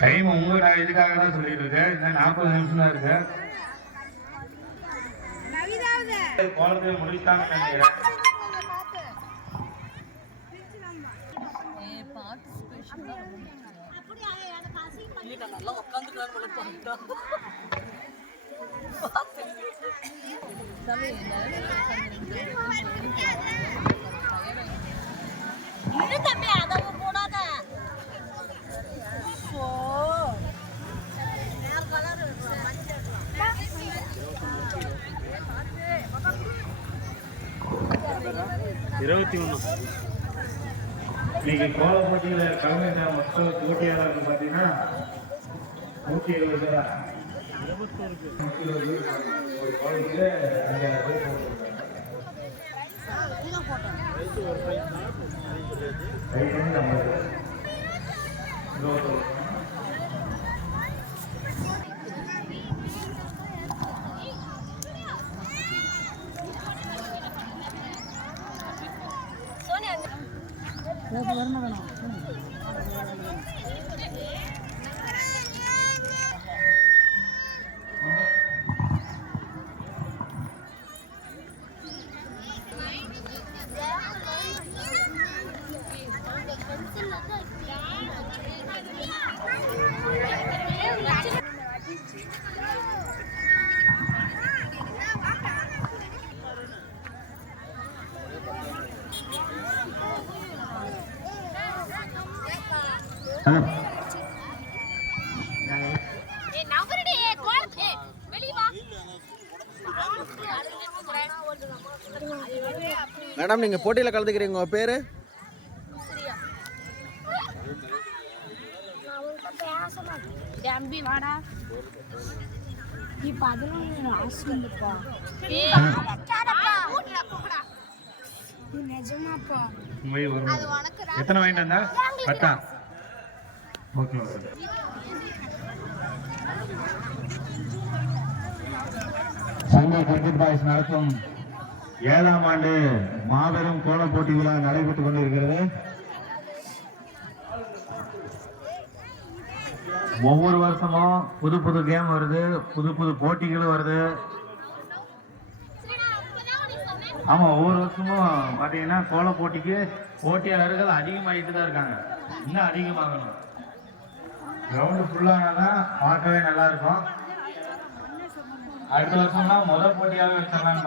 Time உங்க நான் இதுக்காக தான் சொல்லிட்டு இருக்கேன். இன்னும் நாற்பது நிமிஷம் தான் இருக்கு. குழந்தைய முடிச்சாங்கன்னு நினைக்கிறேன். இரு இருபத்தி ஒன்று. இன்னைக்கு கோல போட்டியில கலைஞர் மொத்த போட்டியாளர்கள் பார்த்தீங்கன்னா நூற்றி எழுபது பேரா? நூற்றி இருபது ஒரு கோலத்துக்கு அஞ்சாயிரம் பேர் கை பண்ணி நம்ம இருபத்தொரு சோனியா வரணும் மேடம் நீங்க போட்டியில கலந்துக்கிறீங்க. உங்கள் பேரு? வாடா எத்தனை வாங்கிட்டு வந்தா? பத்தா? Okay okay. சங்கை கிரிக்கெட் பாய்ஸ் நடத்தும் ஏழாம் ஆண்டு மாபெரும் கோல போட்டி விழா நடைபெற்றுக் கொண்டிருக்கிறது. ஒவ்வொரு வருஷமும் புது புது கேம் வருது புது புது போட்டிகளும் வருது. ஆமா ஒவ்வொரு வருஷமும் பாத்தீங்கன்னா கோல போட்டிக்கு போட்டியாளர்கள் அதிகமாகிட்டு தான் இருக்காங்க. இன்னும் அதிகமாகணும். கிரவுண்டு ஃபுல்லானாதான் பார்க்கவே நல்லா இருக்கும். அடுத்த வருஷம்லாம் முதல் போட்டியாவே வச்சிடலாம்னு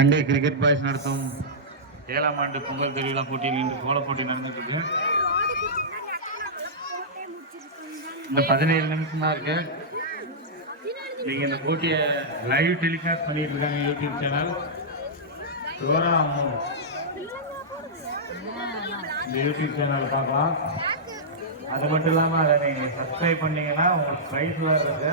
சண்டே கிரிக்கெட் பாய்ஸ் நடத்தும். ஏழாம் ஆண்டு பொங்கல் திருவிழா போட்டியில் இன்று கோல போட்டி நடந்துட்டு இருக்கு இந்த பதினேழு நிமிஷம் தான் இருக்கு. நீங்க இந்த போட்டியை லைவ் டெலிகாஸ்ட் பண்ணிட்டு இருக்காங்க யூடியூப் சேனல் டோரா இந்த யூடியூப் சேனல் பார்க்கலாம். அது மட்டும் இல்லாமல் அதை நீங்கள் சப்ஸ்கிரைப் பண்ணீங்கன்னா உங்களுக்கு ப்ரைஸ் இருக்குது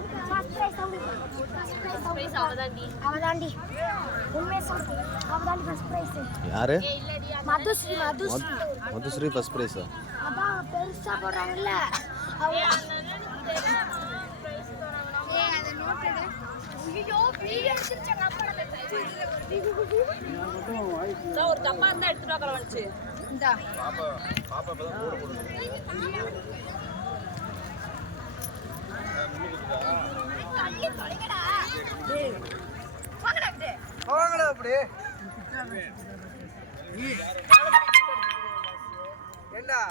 யாரு? மதுஸ்ரீ மதுஸ்ரீ. மதுஸ்ரீ ஃபர்ஸ்ட் ப்ரைஸா அதான் பெருசா ஒரு இருந்தா எடுத்துட்டு வாக்கல வந்துச்சு இந்தா. தள்ளி போங்கடா அப்படி. ஏண்டா?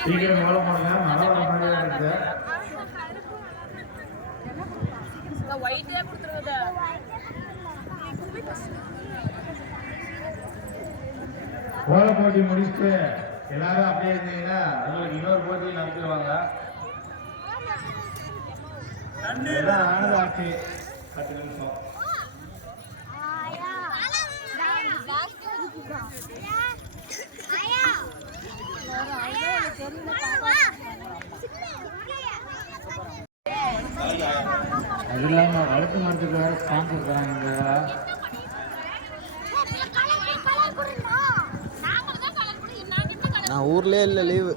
சீக்கிரம் எவ்வளோ போடுங்க வர மாதிரியா இருக்குது ஒயிட்டே கொடுத்துருவது கோல போட்டி முடிச்சுட்டு எல்லாரும் அப்படியே இருந்தீங்கன்னா உங்களுக்கு இன்னொரு போட்டி நடத்திடுவாங்க. ஆனது ஆச்சு பத்து நிமிஷம். அது இல்லாமல் வளர்த்து மரத்துக்கு வேறு ஸ்டாம்ப் கொடுக்குறாங்க ஊர்லேயே இல்லை லீவு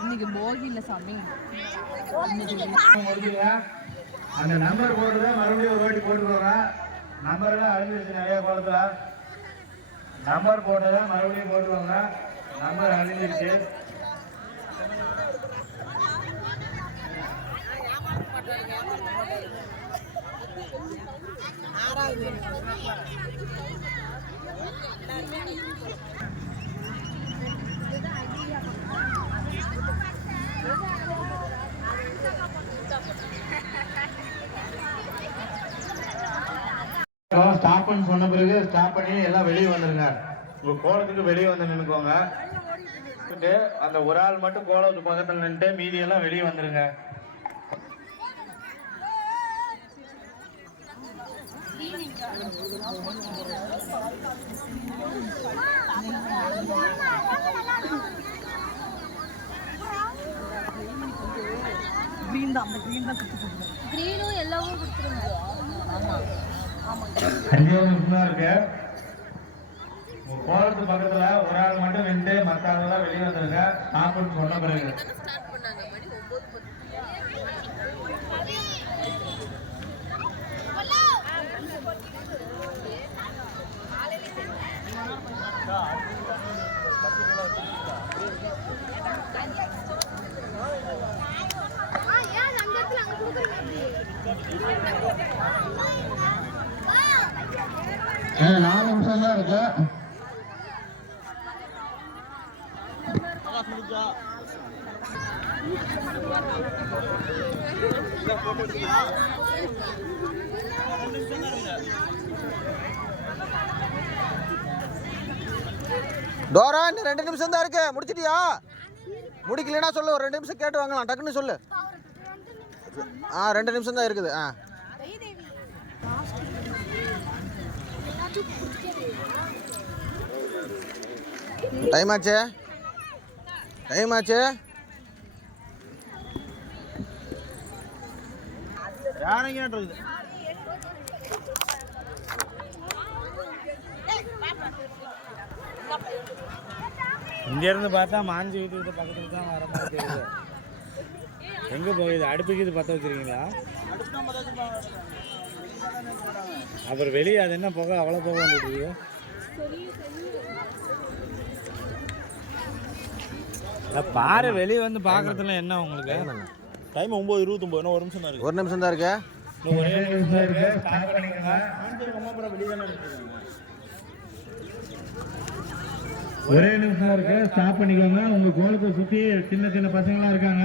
இன்னைக்கு போகி இல்ல சாமி. அந்த நம்பர் போட்டுத மறுபடியும் ஒரு வாட்டி போட்டுக்கோங்க நம்பர்லாம் அழிஞ்சிருச்சு நிறைய கோலத்துல. நம்பர் போட்டதை மறுபடியும் போட்டுக்கோங்க நம்பர் அழிஞ்சிருச்சு ஸ்டாப்னு சொன்ன பிறகு ஸ்டாப் பண்ணி எல்லாம் வெளியே வந்துருங்க. உங்க கோலத்துக்கு வெளியே வந்து நின்னுக்கோங்க. அந்த ஒரு ஆள் மட்டும் கோலத்துக்கு பக்கத்துல நின்று மீதி எல்லாம் வெளியே வந்துருங்க. கிரீனும் எல்லாவும் கொடுத்துருங்க. நிமிஷம் இருக்கு. கோலத்து பக்கத்துல ஒரு ஆள் மட்டும் நின்று ஆள் எல்லாம் வெளியே வந்துருங்க. ஸ்டாப்னு சொன்ன பிறகு. நாலு நிமிஷம் தான் இருக்கு. டோரா இன்னும் ரெண்டு நிமிஷம் தான் இருக்கு. முடிச்சிட்டியா? முடிக்கலன்னா சொல்லு ஒரு ரெண்டு நிமிஷம் கேட்டு வாங்கலாம். டக்குன்னு சொல்லு. ஆ ரெண்டு நிமிஷம் தான் இருக்குது. ஆ. டைம் ஆச்சே? டைம் ஆச்சு? யானைங்கன்றது இங்கேருந்து பார்த்தா மாஞ்சி வீட்டுக்கிட்ட பக்கத்தில் தான் வர மாதிரி தெரியுது. எங்கே போகுது அடுப்புக்கு இது பற்ற வச்சிருக்கீங்களா? அப்புறம் வெளியே அது என்ன புகை? அவ்வளோ புகை வந்துட்டு பாரு வெளியே வந்து பார்க்கறதுல என்ன உங்களுக்கு? டைம் ஒம்பது இருபத்தொம்பது இன்னும் ஒரு நிமிஷம் தான் இருக்கு. ஒரு நிமிஷம் தான் இருக்கு. ஒரே நிமிஷம் இருக்கு. ஸ்டார்ட் பண்ணிக்கோங்க ஒரே நிமிஷம் இருக்கு. ஸ்டாப் பண்ணிக்கோங்க. உங்க கோலுக்கு சுத்தி சின்ன சின்ன பசங்களாம் இருக்காங்க.